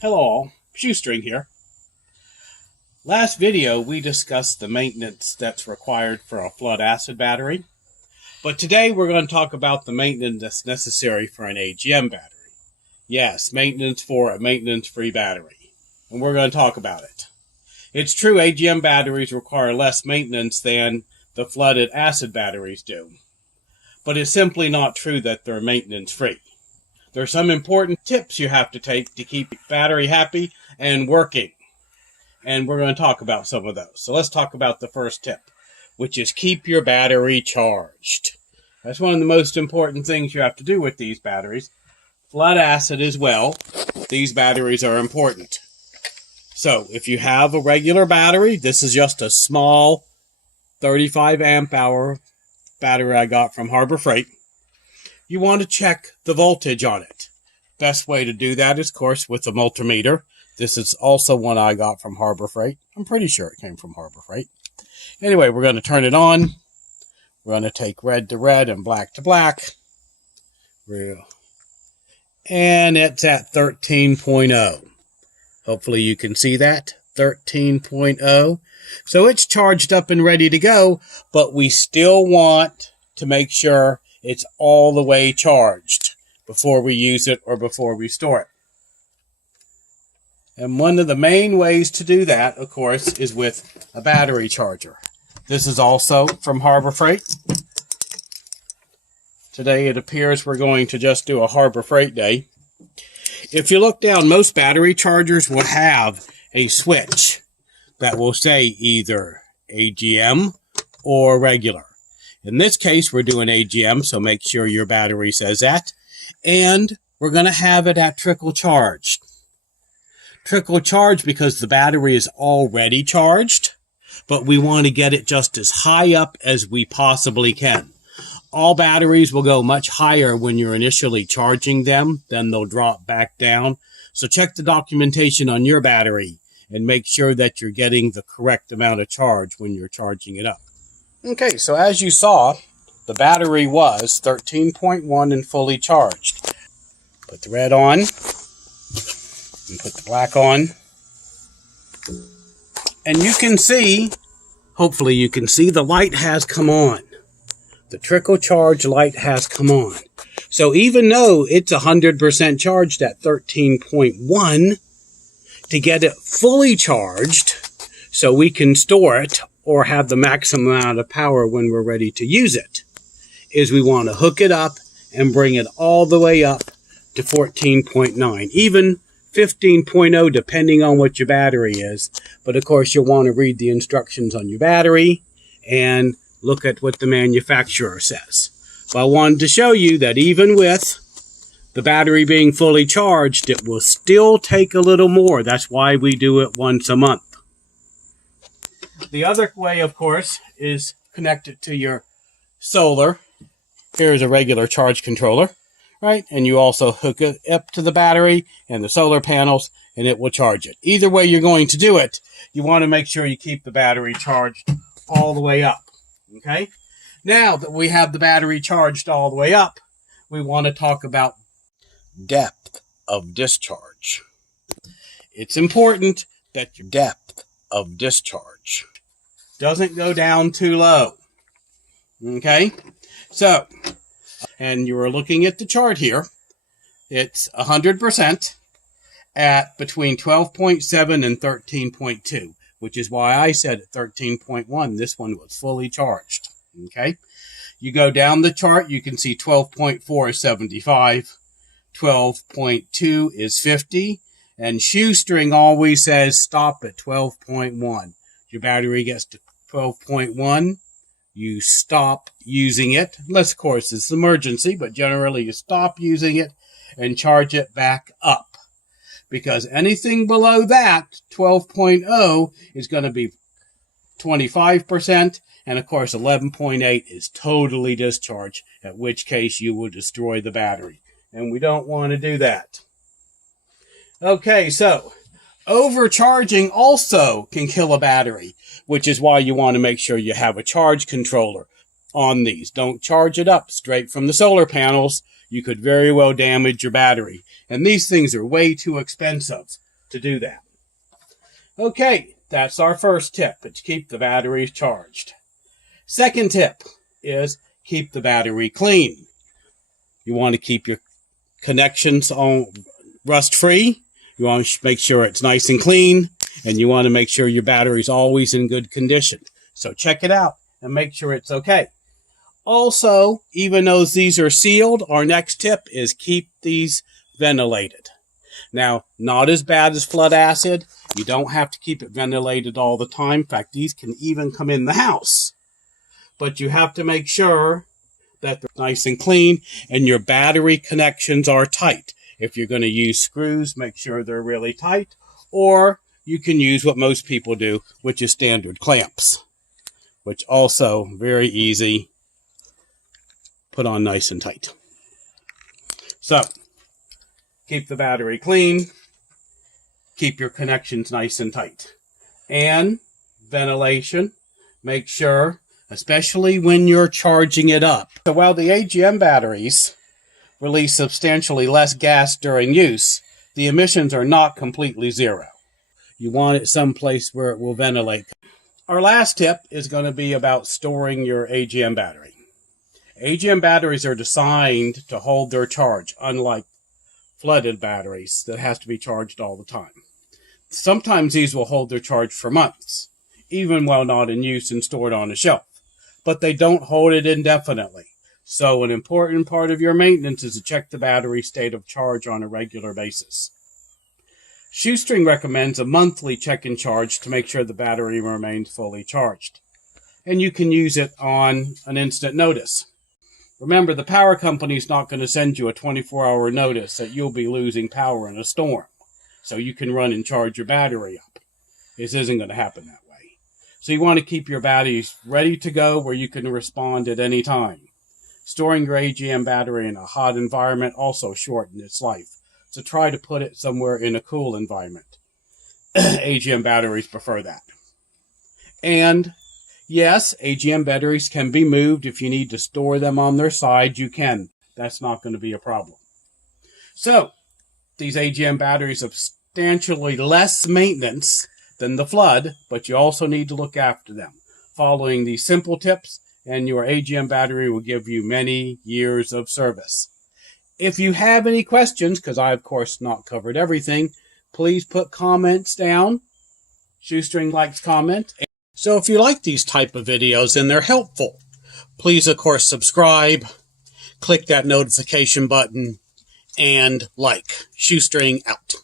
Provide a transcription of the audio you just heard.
Hello all, Shoestring here. Last video we discussed the maintenance that's required for a flood acid battery, but today we're going to talk about the maintenance that's necessary for an AGM battery. Yes, maintenance for a maintenance-free battery, and we're going to talk about it. It's true AGM batteries require less maintenance than the flooded acid batteries do, but it's simply not true that they're maintenance-free. There are some important tips you have to take to keep your battery happy and working. And we're going to talk about some of those. So let's talk about the first tip, which is keep your battery charged. That's one of the most important things you have to do with these batteries. Flood acid as well. These batteries are important. So if you have a regular battery, this is just a small 35 amp hour battery I got from Harbor Freight. You want to check the voltage on it. Best way to do that is, of course, with a multimeter. This is also one I got from Harbor Freight. I'm pretty sure it came from Harbor Freight. Anyway, we're going to turn it on. We're going to take red to red and black to black. And it's at 13.0. Hopefully you can see that. 13.0. So it's charged up and ready to go, but we still want to make sure it's all the way charged before we use it or before we store it. And one of the main ways to do that, of course, is with a battery charger. This is also from Harbor Freight. Today it appears we're going to just do a Harbor Freight day. If you look down, most battery chargers will have a switch that will say either AGM or regular. In this case, we're doing AGM, so make sure your battery says that. And we're going to have it at trickle charged. Trickle charged because the battery is already charged, but we want to get it just as high up as we possibly can. All batteries will go much higher when you're initially charging them, then they'll drop back down. So check the documentation on your battery and make sure that you're getting the correct amount of charge when you're charging it up. Okay, so as you saw, the battery was 13.1 and fully charged. Put the red on and put the black on. And you can see, hopefully you can see, the light has come on. The trickle charge light has come on. So even though it's 100% charged at 13.1, to get it fully charged so we can store it or have the maximum amount of power when we're ready to use it, is we want to hook it up and bring it all the way up to 14.9, even 15.0 depending on what your battery is. But of course you'll want to read the instructions on your battery and look at what the manufacturer says. But I wanted to show you that even with the battery being fully charged, it will still take a little more. That's why we do it once a month. The other way, of course, is connect it to your solar. Here's a regular charge controller, right? And you also hook it up to the battery and the solar panels, and it will charge it. Either way you're going to do it, you want to make sure you keep the battery charged all the way up, okay? Now that we have the battery charged all the way up, we want to talk about depth of discharge. It's important that your depth of discharge doesn't go down too low. Okay? So, and you are looking at the chart here. It's 100% at between 12.7 and 13.2, which is why I said at 13.1, this one was fully charged. Okay? You go down the chart, you can see 12.4 is 75, 12.2 is 50, and Shoestring always says stop at 12.1. Your battery gets to 12.1, you stop using it, unless of course it's an emergency, but generally you stop using it and charge it back up. Because anything below that, 12.0, is going to be 25%, and of course 11.8 is totally discharged, at which case you will destroy the battery. And we don't want to do that. Okay, so overcharging also can kill a battery, which is why you want to make sure you have a charge controller on these. Don't charge it up straight from the solar panels. You could very well damage your battery. And these things are way too expensive. to do that. Okay, that's our first tip, to keep the batteries charged. Second tip is keep the battery clean. You want to keep your connections on rust-free. You want to make sure it's nice and clean, and you want to make sure your battery's always in good condition. So check it out and make sure it's okay. Also, even though these are sealed, our next tip is keep these ventilated. Now, not as bad as flood acid. You don't have to keep it ventilated all the time. In fact, these can even come in the house. But you have to make sure that they're nice and clean and your battery connections are tight. If you're going to use screws, make sure they're really tight. Or you can use what most people do, which is standard clamps, which also very easy. Put on nice and tight. So, keep the battery clean. Keep your connections nice and tight. And ventilation. Make sure, especially when you're charging it up. So while the AGM batteries release substantially less gas during use, the emissions are not completely zero. You want it someplace where it will ventilate. Our last tip is going to be about storing your AGM battery. AGM batteries are designed to hold their charge, unlike flooded batteries that has to be charged all the time. Sometimes these will hold their charge for months, even while not in use and stored on a shelf. But they don't hold it indefinitely. So an important part of your maintenance is to check the battery state of charge on a regular basis. Shoestring recommends a monthly check and charge to make sure the battery remains fully charged. And you can use it on an instant notice. Remember, the power company is not going to send you a 24-hour notice that you'll be losing power in a storm, so you can run and charge your battery up. This isn't going to happen that way. So you want to keep your batteries ready to go where you can respond at any time. Storing your AGM battery in a hot environment also shortens its life, so try to put it somewhere in a cool environment. AGM batteries prefer that. And yes, AGM batteries can be moved. If you need to store them on their side, you can. That's not going to be a problem. So, these AGM batteries have substantially less maintenance than the flood, but you also need to look after them. Following these simple tips, and your AGM battery will give you many years of service. If you have any questions, because I, of course, not covered everything, please put comments down. Shoestring likes comment. So if you like these type of videos and they're helpful, please, of course, subscribe, click that notification button, and like. Shoestring out.